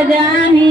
أذان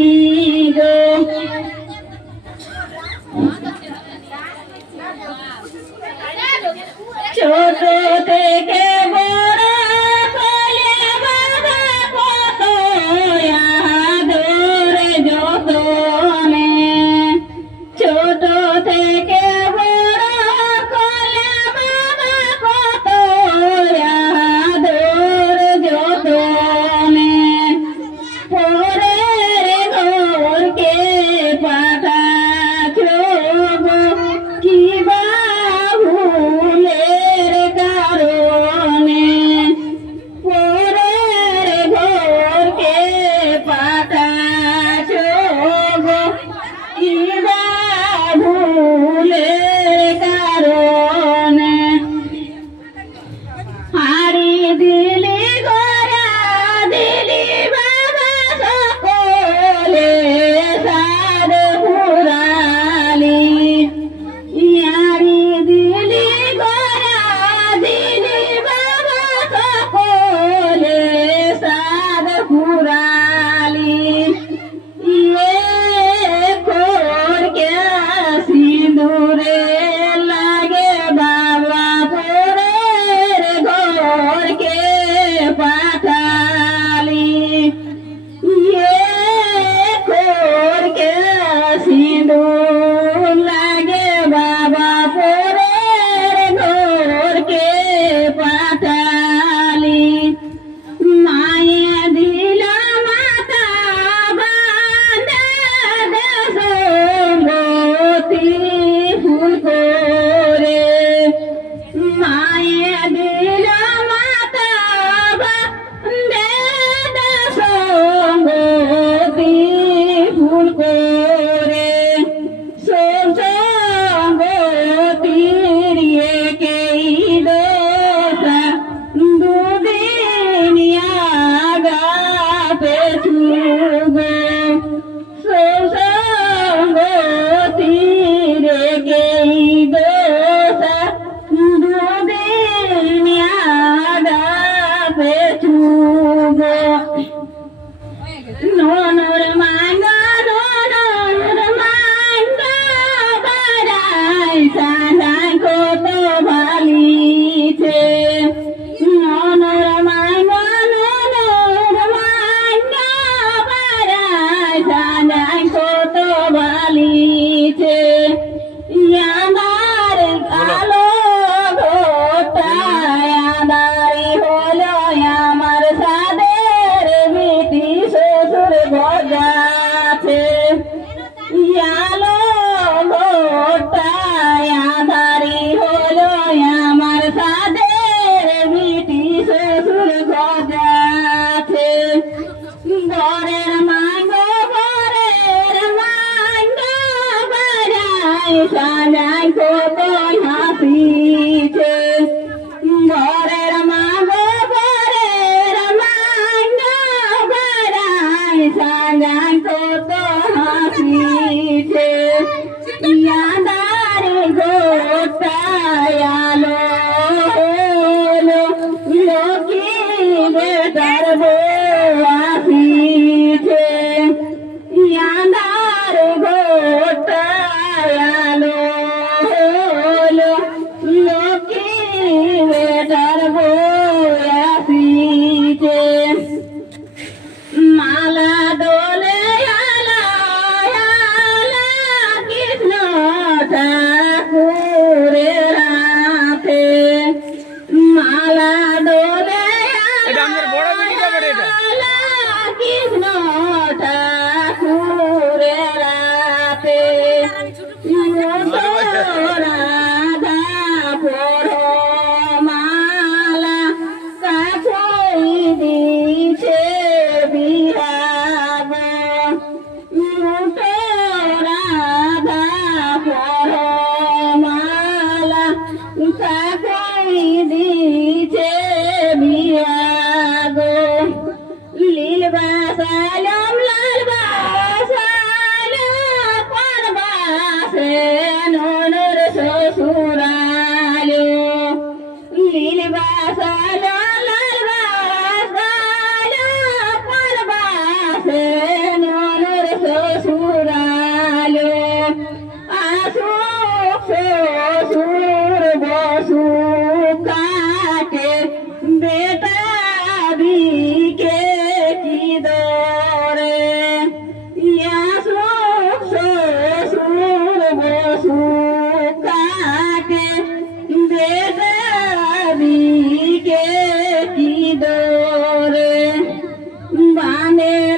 baby. সাজাই কত হাসিছে? ঘরের মাগো ঘরের মাঙ্গ ঘরাই সাজাই কত হাসিছে? ইয়াদারে গোটায়া Father. பூரா করে বানের